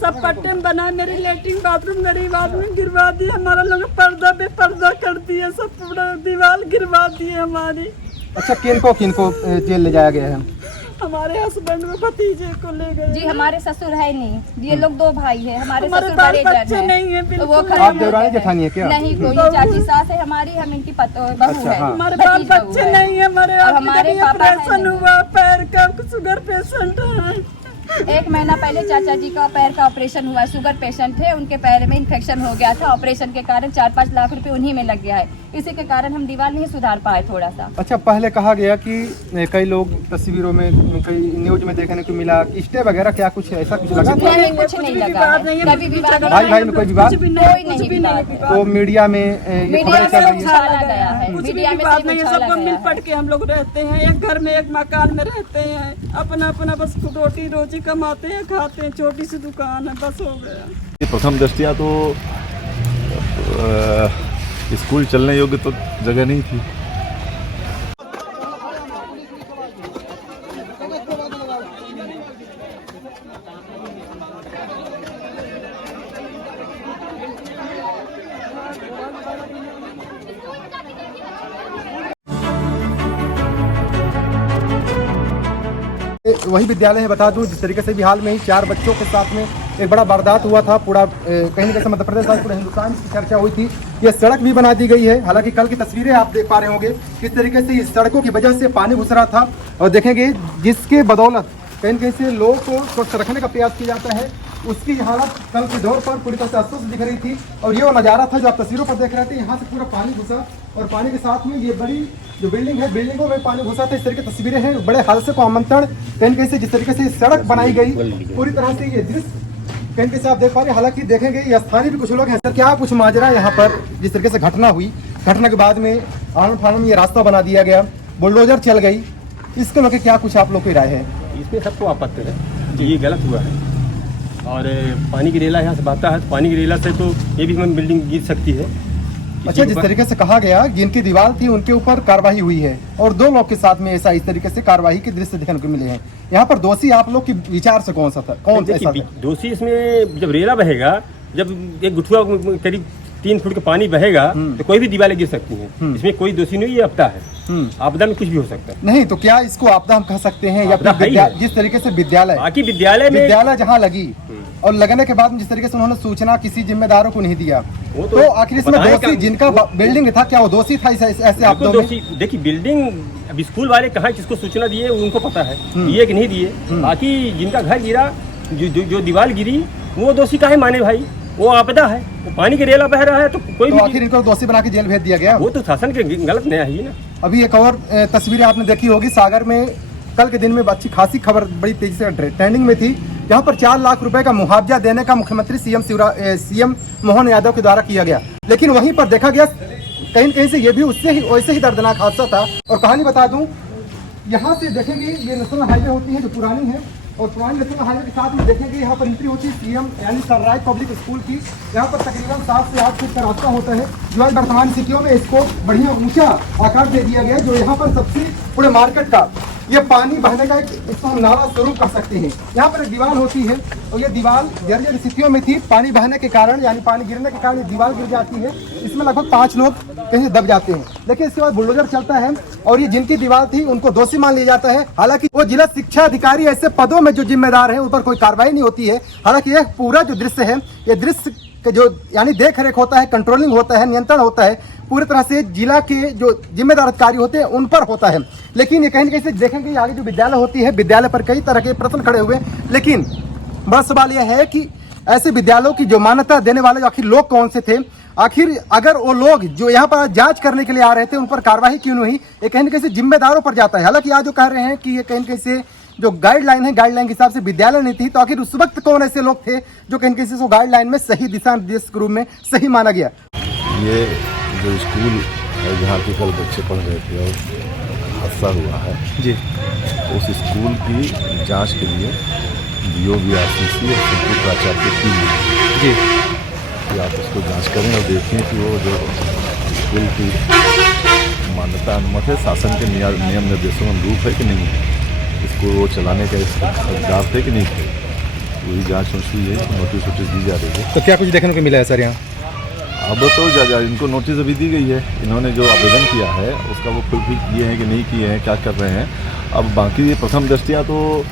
सब पट्टे में बनाए, मेरे लेटरिन बाथरूम गरीब आदमी गिरवा दिए, हमारा लोग पर्दा पे पर्दा कर दिए, सब पूरा दीवार गिरवा दिए हमारी। अच्छा, किनको जेल ले जाया गया है? हमारे हस्बैंड को, भतीजे को ले गए जी। हमारे ससुर है नहीं, ये लोग 2 भाई है, हमारे ससुर बाल बड़े जज बच्चे नहीं है, हैं, तो वो बिल्कुल आप देवरानी जेठानी है क्या? नहीं, कोई चाची सास है हमारी, हम इनकी बहू अच्छा, है। हाँ। हमारे बाल भतीज बहू बच्चे है। नहीं है, हमारे हमारे पापा है ऑपरेशन नहीं। हुआ, पैर का शुगर पेशेंट है। 1 महीना पहले चाचा जी का पैर का ऑपरेशन हुआ, शुगर पेशेंट थे, उनके पैर में इन्फेक्शन हो गया था, ऑपरेशन के कारण 4-5 लाख रुपए उन्हीं में लग गया है, इसी के कारण हम दीवार नहीं सुधार पाए थोड़ा सा। अच्छा, पहले कहा गया कि कई लोग तस्वीरों में, कई न्यूज में देखने को मिला, स्टे वगैरह क्या कुछ ऐसा कुछ लगा था? नहीं, कुछ नहीं लगा है, कभी विवाद भाई में कोई विवाद? कोई नहीं विवाद है। तो मीडिया में ये मीडिया खबरें चल में रही है। उछाला गया है, कुछ भी मीडिया में बात सिर्फ नहीं है, उछाला सबको गया मिल है। पट के हम लोग रहते हैं, एक घर में एक मकान में रहते हैं, अपना अपना बस रोटी रोजी कमाते हैं, खाते हैं, छोटी सी दुकान है, बस हो गया। प्रथम दृष्टिया तो स्कूल चलने योग्य तो जगह नहीं थी। वही विद्यालय है, बता दूं, जिस तरीके से भी हाल में ही 4 बच्चों के साथ में एक बड़ा वारदात हुआ था। पूरा कहीं न कहीं मध्य प्रदेश और पूरे हिंदुस्तान की चर्चा हुई थी। ये सड़क भी बना दी गई है, हालांकि कल की तस्वीरें आप देख पा रहे होंगे किस तरीके से इस सड़कों की वजह से पानी घुस रहा था, और देखेंगे जिसके बदौलत कहीं न कहीं से लोगों को स्वस्थ रखने का प्रयास किया जाता है, उसकी हालत कल के दौर पर पूरी तरह से अस्वस्थ दिख रही थी। और ये वो नज़ारा था जो आप तस्वीरों पर देख रहे थे, यहाँ से पूरा पानी घुसा और पानी के साथ में ये बड़ी जो बिल्डिंग है, बिल्डिंगों में पानी घुसा था। इस तरीके की तस्वीरें हैं, बड़े हादसे को आमंत्रण कहीं कहीं से जिस तरीके से सड़क बनाई गई, पूरी तरह से ये दृश्य कहीं कहीं से आप देख पा रहे हैं। हालांकि देखेंगे ये स्थानीय भी कुछ लोग हैं। सर, क्या कुछ माजरा यहाँ पर जिस तरीके से घटना हुई, घटना के बाद में आनंद फानन में ये रास्ता बना दिया गया, बुलडोजर चल गई, इसको लेकर क्या कुछ आप लोग की राय है? इसमें सबको आपत्ति है कि ये गलत हुआ है, और पानी की रेला यहाँ से बहता है, तो पानी की रेला से तो ये भी हमें बिल्डिंग गिर सकती है। अच्छा, जिस तरीके से कहा गया जिनकी दीवार थी उनके ऊपर कार्रवाई हुई है, और 2 लोग के साथ में ऐसा इस तरीके से कार्रवाई के दृश्य देखने को मिले हैं। यहाँ पर दोषी आप लोग के विचार से कौन सा था, कौन ऐसा था? दोषी इसमें जब रेला बहेगा, जब एक गुठुआ करीब 3 फुट का पानी बहेगा तो कोई भी दीवारें गिर सकती हैं। इसमें कोई दोषी नहीं, ये आपदा है, आपदा में कुछ भी हो सकता है। नहीं तो क्या इसको आपदा हम कह सकते हैं, या फिर जिस तरीके से विद्यालय विद्यालय जहाँ लगी और लगने के बाद जिस तरीके से उन्होंने सूचना किसी जिम्मेदारों को नहीं दिया, तो आखिर इसमें दोषी जिनका बिल्डिंग था, क्या वो दोषी था ऐसे आपदा में? देखिए, बिल्डिंग अब स्कूल वाले कहाँ किसको सूचना दिए उनको पता है, दिए कि नहीं दिए। बाकी जिनका घर गिरा, जो दीवार गिरी, वो दोषी काहे माने भाई, वो आपदा है, वो पानी की रेला बह रहा है, तो कोई भी आखिर इनको दोषी बना के जेल भेज दिया गया। वो तो शासन के गलत नहीं है ना। अभी एक और तस्वीरें आपने देखी होगी, सागर में कल के दिन में अच्छी खासी खबर बड़ी तेजी से ट्रेंडिंग में थी, जहां पर 4 लाख रुपए का मुआवजा देने का मुख्यमंत्री सीएम मोहन यादव के द्वारा किया गया। लेकिन वहीं पर देखा गया कहीं कहीं से ये भी वैसे ही दर्दनाक हादसा था। और कहानी बता दूं, यहाँ से देखेंगे ये नेशनल हाईवे होती है जो पुरानी है, और पुरानी नेशनल हाईवे के साथ में देखेंगे यहाँ पर एंट्री होती है सीएम यानी सनराइज पब्लिक स्कूल की। यहाँ पर तकरीबन 7 से 8 फीट का रास्ता होता है, जो आज वर्तमान स्थितियों में इसको बढ़िया ऊंचा आकार दे दिया गया, जो यहाँ पर सबसे पूरे मार्केट का ये पानी बहने का इसको हम नाला स्वरूप कर सकते हैं। यहाँ पर एक दीवार होती है, और ये दीवार जर्जर स्थितियों में थी, पानी बहने के कारण यानी पानी गिरने के कारण ये दीवार गिर जाती है। इसमें लगभग 5 लोग कहीं दब जाते हैं। देखिए, इसके बाद बुलडोजर चलता है, और ये जिनकी दीवार थी उनको दोषी मान लिया जाता है। हालांकि वो जिला शिक्षा अधिकारी ऐसे पदों में जो जिम्मेदार है, उन पर कोई कार्रवाई नहीं होती है। हालांकि यह पूरा जो दृश्य है, ये दृश्य के जो यानी देख रेख होता है, कंट्रोलिंग होता है, नियंत्रण होता है, पूरी तरह से जिला के जो जिम्मेदार अधिकारी होते हैं उन पर होता है। लेकिन ये कहीं न कहीं से देखेंगे आगे जो विद्यालय होती है, विद्यालय पर कई तरह के प्रश्न खड़े हुए। लेकिन बड़ा सवाल यह है कि ऐसे विद्यालयों की जो मान्यता देने वाले आखिर लोग कौन से थे, आखिर अगर वो लोग जो यहाँ पर जांच करने के लिए आ रहे थे उन पर कार्रवाई क्यों नहीं हुई, ये कहीं न कहीं से जिम्मेदारों पर जाता है। हालांकि आज जो कह रहे हैं कि ये कहीं न कहीं से जो गाइडलाइन है, गाइडलाइन के हिसाब से विद्यालय नहीं थी, तो आखिर उस वक्त कौन ऐसे लोग थे जो कहीं किसी को गाइडलाइन में सही दिशा निर्देश के रूप में सही माना गया? ये जो स्कूल है जहाँ के कल बच्चे पढ़ रहे थे और हादसा हुआ है जी, उस स्कूल की जांच के लिए DO/RCC और संकुल प्राचार्य की टीम जी, कि आप उसको जांच करें और देखें कि वो जो स्कूल की मान्यता अनुमत है, शासन के नियम निर्देशों में अनुरूप है कि नहीं है, इसको वो चलाने का हकदार थे कि नहीं थे। वही जाँच हुई है, नोटिस वोटिस दी जा रही है। तो क्या कुछ देखने को मिला है सर यहाँ? अब तो जा इनको नोटिस अभी दी गई है, इन्होंने जो आवेदन किया है उसका वो फुलफिल किए हैं कि नहीं किए हैं, क्या कर रहे हैं। अब बाकी प्रथम दृष्टया तो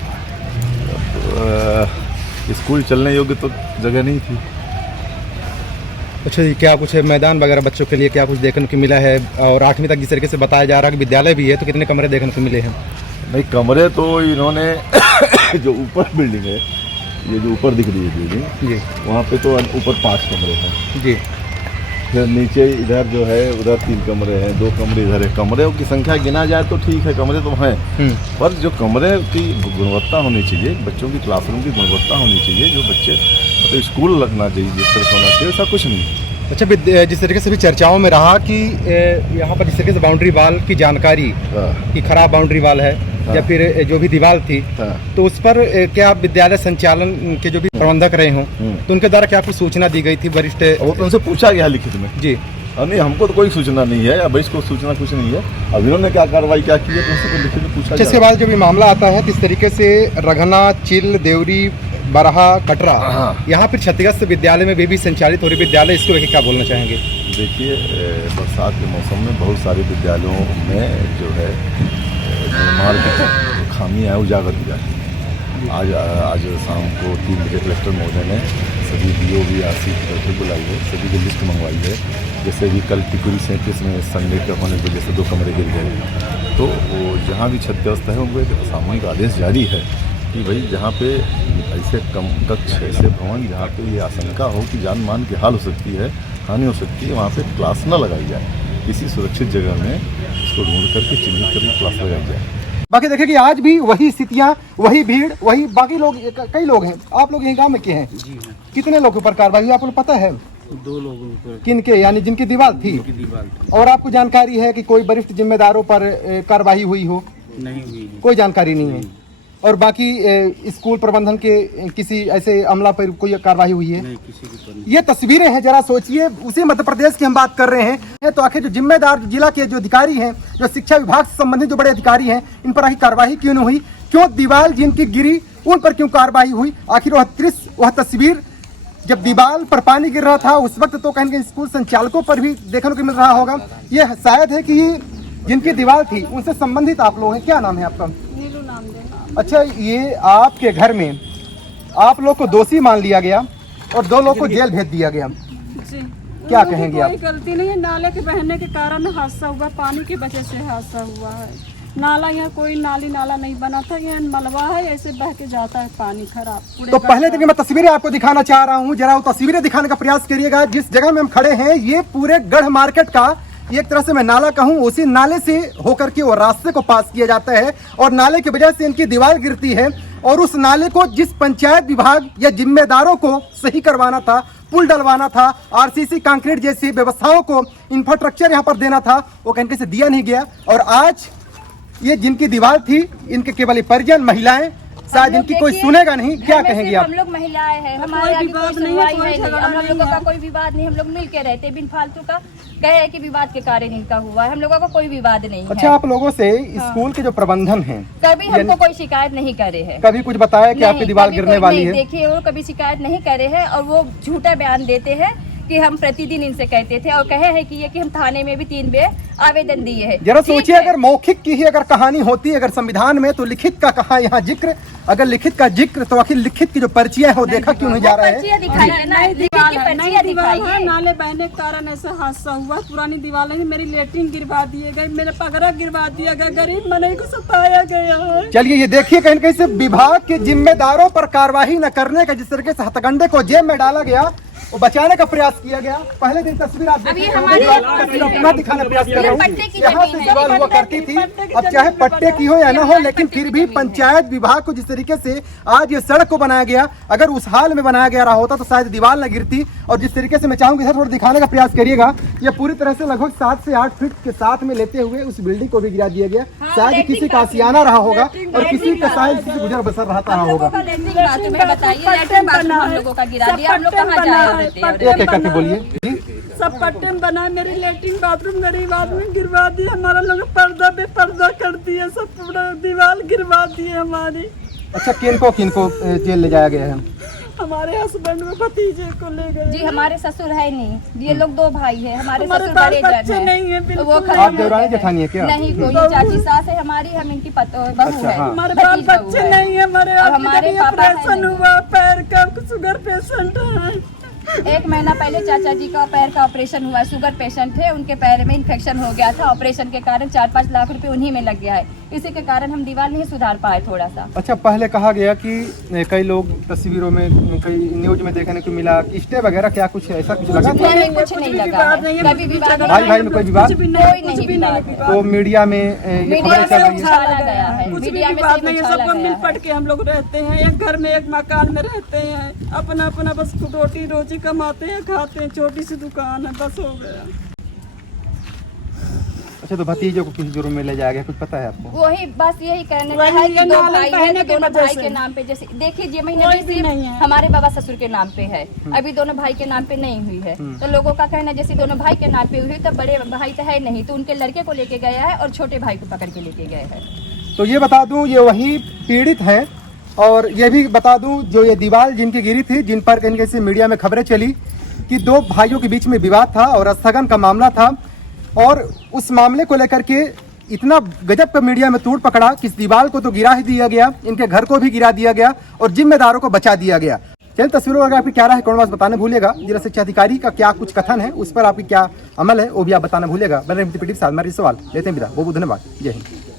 स्कूल चलने योग्य तो जगह नहीं थी। अच्छा जी, क्या कुछ मैदान वगैरह बच्चों के लिए क्या कुछ देखने को मिला है? और 8वीं तक जिस तरीके से बताया जा रहा है कि विद्यालय भी है, तो कितने कमरे देखने को मिले हैं? नहीं, कमरे तो इन्होंने जो ऊपर बिल्डिंग है, ये जो ऊपर दिख रही है बिल्डिंग जी, वहाँ पे तो ऊपर 5 कमरे हैं जी। फिर नीचे इधर जो है उधर 3 कमरे हैं, 2 कमरे इधर है। कमरे की संख्या गिना जाए तो ठीक है, कमरे तो हैं, पर जो कमरे की गुणवत्ता होनी चाहिए, बच्चों की क्लासरूम की गुणवत्ता होनी चाहिए, जो बच्चे मतलब स्कूल लगना चाहिए जिस तरह से होना चाहिए, ऐसा कुछ नहीं। अच्छा, जिस तरीके से भी चर्चाओं में रहा कि यहाँ पर जिस तरीके से बाउंड्री वाल की जानकारी कि खराब बाउंड्री वाल है या फिर जो भी दीवार थी, तो उस पर क्या विद्यालय संचालन के जो भी प्रबंधक रहे हों तो उनके द्वारा क्या कुछ सूचना दी गई थी वरिष्ठ? वो तो उनसे पूछा गया लिखित में जी। नहीं, हमको तो कोई सूचना नहीं है, या वरिष्ठ को सूचना कुछ नहीं है। अब इन्होंने क्या कार्रवाई क्या की है तो उनसे लिखित में पूछा। इसके बाद जब ये मामला आता है किस तरीके से रघना, चिल, देवरी, बरहा, कटरा, यहाँ पर क्षतिग्रस्त विद्यालय में भी संचालित हो रही विद्यालय, इसको लेकर क्या बोलना चाहेंगे? देखिए, बरसात के मौसम में बहुत सारे विद्यालयों में जो है निर्माण की खामियाँ है उजागर की जाती है। आज शाम को 3 बजे कलेक्टर महोदय ने सभी DO आरसी की बैठक बुलाई है, सभी की लिस्ट मंगवाई है। जैसे भी कल टिकुरी 37 में संडे के होने की वजह से 2 कमरे गिर गए, तो वो जहाँ भी क्षतिग्रस्त है उनको एक सामूहिक आदेश जारी है कि भाई जहाँ पे ऐसे कम कक्ष, ऐसे भवन जहाँ पे ये आशंका हो कि जान मान की हाल हो सकती है, हानि हो सकती है, वहाँ पे क्लास न लगाई जाए, किसी सुरक्षित जगह में इसको ढूंढ करके चिन्हित करके क्लास लगाई जाए। बाकी देखिए कि आज भी वही स्थितियां, वही भीड़, वही बाकी लोग, कई लोग हैं। आप लोग यही गांव में के हैं? जी हाँ। कितने लोग ऊपर कार्रवाई हुई आपको पता है? 2 लोगों पर। किनके, यानी जिनकी दीवार थी? दीवार थी। और आपको जानकारी है कि कोई वरिष्ठ जिम्मेदारों पर कार्रवाई हुई हो? नहीं हुई। कोई जानकारी नहीं है। और बाकी स्कूल प्रबंधन के किसी ऐसे अमला पर कोई कार्रवाई हुई है? नहीं, किसी की पर। ये तस्वीरें हैं, जरा सोचिए, उसी मध्य प्रदेश की हम बात कर रहे हैं। तो आखिर जो जिम्मेदार जिला के जो अधिकारी हैं, जो शिक्षा विभाग से संबंधित जो बड़े अधिकारी हैं, इन पर आखिर कार्रवाई क्यों नहीं हुई? क्यों दीवार जिनकी गिरी उन पर क्यों कार्रवाई हुई? आखिर वह तस्वीर जब दीवार पर पानी गिर रहा था उस वक्त तो कहीं कहीं स्कूल संचालकों पर भी देखने को मिल रहा होगा। ये शायद है कि जिनकी दीवार थी उनसे संबंधित आप लोग हैं। क्या नाम है आपका? नीलू नाम देना। अच्छा, ये आपके घर में आप लोग को दोषी मान लिया गया और 2 लोग को जेल भेज दिया गया, जी। क्या उनकी कहेंगे आप? कोई गलती नहीं है, नाले के बहने के कारण हादसा हुआ, पानी की वजह से हादसा हुआ है। नाला यहाँ कोई नाला नहीं बना था, यहाँ मलबा है, ऐसे बह के जाता है पानी खराब। तो पहले देखिए, मैं तस्वीरें आपको दिखाना चाह रहा हूँ, जरा वो तस्वीरें दिखाने का प्रयास करिएगा। जिस जगह में हम खड़े हैं ये पूरे गढ़ मार्केट का एक तरह से मैं नाला कहूँ, उसी नाले से होकर के वो रास्ते को पास किया जाता है और नाले की वजह से इनकी दीवार गिरती है। और उस नाले को जिस पंचायत विभाग या जिम्मेदारों को सही करवाना था, पुल डलवाना था, RCC कंक्रीट जैसी व्यवस्थाओं को, इंफ्रास्ट्रक्चर यहाँ पर देना था, वो कहीं से दिया नहीं गया। और आज ये जिनकी दीवार थी, इनके केवल परिजन, महिलाएं, शायद इनकी कोई सुनेगा नहीं। क्या कहेंगे आप? हम लोग महिलाएं हैं, हमारे आगे कोई सुनवाई है नहीं, हम लोगों का कोई विवाद नहीं, हम लोग मिल के रहते, बिन फालतू का कहे कि विवाद के कारण इनका हुआ है, हम लोगों का कोई विवाद नहीं है। अच्छा, आप लोगों से स्कूल के जो प्रबंधन है कभी हमको कोई शिकायत नहीं करे है, कभी कुछ बताया कि आपकी दीवार गिरने वाली है? देखिए, वो कभी शिकायत नहीं करे हैं और वो झूठा बयान देते हैं कि हम प्रतिदिन इनसे कहते थे और कहे हैं कि ये कि हम थाने में भी 3 बार आवेदन दिए हैं। जरा सोचिए, अगर मौखिक की ही अगर कहानी होती अगर संविधान में, तो लिखित का कहाँ यहाँ जिक्र? अगर लिखित का जिक्र तो आखिर लिखित की जो पर्चियां है वो देखा क्यों नहीं जा रहा है? पर्चियां दिखाइए ना, दीवार पर्चियां दिखाइए। नाले बहने के कारण ऐसा हादसा हुआ। पुरानी दीवार है, मेरी लेटरिन गिरवा दिए गए, मेरा पगड़ा गिरवा दिया गया, गरीब मनई को सताया गया है। चलिए, ये देखिए, कहीं कहीं से विभाग के जिम्मेदारों पर कार्रवाई न करने का, जिस तरीके से हथकंडे को जेब में डाला गया, वो बचाने का प्रयास किया गया। पहले दिन तस्वीर आप अब ये देखिए, हमारी अपना दिखाने प्रयास कर रहा हूँ। पट्टे की यहाँ से जमीन दीवार है, हुआ करती थी, अब चाहे पट्टे की हो या ना हो, लेकिन फिर भी पंचायत विभाग को जिस तरीके से आज ये सड़क को बनाया गया, अगर उस हाल में बनाया गया रहा होता तो शायद दीवार न गिरती। और जिस तरीके से मैं चाहूंगी थोड़ा दिखाने का प्रयास करिएगा, ये पूरी तरह से लगभग 7 से 8 फीट के साथ में लेते हुए उस बिल्डिंग को भी गिरा दिया गया। शायद किसी का आसियाना रहा होगा और किसी का शायद किसी गुजर बसर रहा होगा। एक बोलिए। सब पट्टे में बना, मेरी लेटरिन बाथरूम गरीब आदमी गिरवा दिए, हमारा लोग पर्दा पे पर्दा कर दिए, सब पूरा दीवार गिरवा दिए हमारी। अच्छा, किनको किनको जेल ले जाया गया है? हमारे हस्बैंड में भतीजे को ले गए। जी हमारे ससुर है नहीं, ये लोग 2 भाई है, हमारे हमारे ससुर बाल बड़े बच्चे जज नहीं है, हैं। बिल्कुल वो नहीं। आप देवरानी जेठानी है क्या? नहीं, कोई चाची सास है हमारी, हम इनकी बहू अच्छा, है। हाँ। हमारे बाल भतीज बहू बच्चे है। नहीं है, हमारे और हमारे पापा है ऑपरेशन नहीं। हुआ, पैर का शुगर पेशेंट है। 1 महीना पहले चाचा जी का पैर का ऑपरेशन हुआ, शुगर पेशेंट थे, उनके पैर में इन्फेक्शन हो गया था, ऑपरेशन के कारण 4-5 लाख रुपए उन्हीं में लग गया है, इसी के कारण हम दीवार नहीं सुधार पाए थोड़ा सा। अच्छा, पहले कहा गया कि कई लोग तस्वीरों में, कई न्यूज में देखने को मिला कि स्टे वगैरह, क्या कुछ ऐसा कुछ लगा था? नहीं, कुछ नहीं लगा है, कभी विवाद भाई भाई में कोई विवाद? कुछ भी कोई नहीं, नहीं कुछ भी विवाद नहीं। है। तो मीडिया में ये मीडिया खबरें चल में रही है। उछाला गया है, कुछ भी मीडिया में विवाद सिर्फ नहीं है, उछाला सबको गया मिल है। पट के हम लोग रहते हैं, एक घर में एक मकान में रहते हैं, अपना अपना बस रोटी रोजी कमाते हैं, खाते हैं, छोटी सी दुकान है, बस हो गया। अच्छा, तो भतीजों को किस जुर्म में ले जाया गया, कुछ पता है आपको? वही बस यही कहने वही का है ये कि 2 नाले भाई बहने हैं, की तो दोनों वजह भाई से। के नाम पे, जैसे देखिए ये कोई भी नहीं है। हमारे बाबा ससुर के नाम पे है, अभी दोनों भाई के नाम पे नहीं हुई है, तो लोगों का कहना है जैसे दोनों भाई के नाम पे हुई तो बड़े भाई तो है नहीं, तो उनके लड़के को लेके गया है और छोटे भाई को पकड़ के लेके गए हैं। तो ये बता दूं, ये वही पीड़ित हैं। और ये भी बता दूं, जो ये दीवार जिनकी गिरी थी, जिन पर कहीं कहीं से मीडिया में खबरें चली कि 2 भाइयों के बीच में विवाद था और स्थगन का मामला था, और उस मामले को लेकर के इतना गजब का मीडिया में तोड़ पकड़ा कि इस दीवार को तो गिरा ही दिया गया, इनके घर को भी गिरा दिया गया और जिम्मेदारों को बचा दिया गया। चलिए, तस्वीरों अगर आपकी क्या राय है कौन बताना भूलेगा। जिला शिक्षा अधिकारी का क्या कुछ कथन है, उस पर आपकी क्या अमल है, वो भी आप बताना भूलेगा। बने रहिए पीटीवी के साथ। हमारे सवाल लेते हैं विदा। बहुत बहुत धन्यवाद। जय हिंद।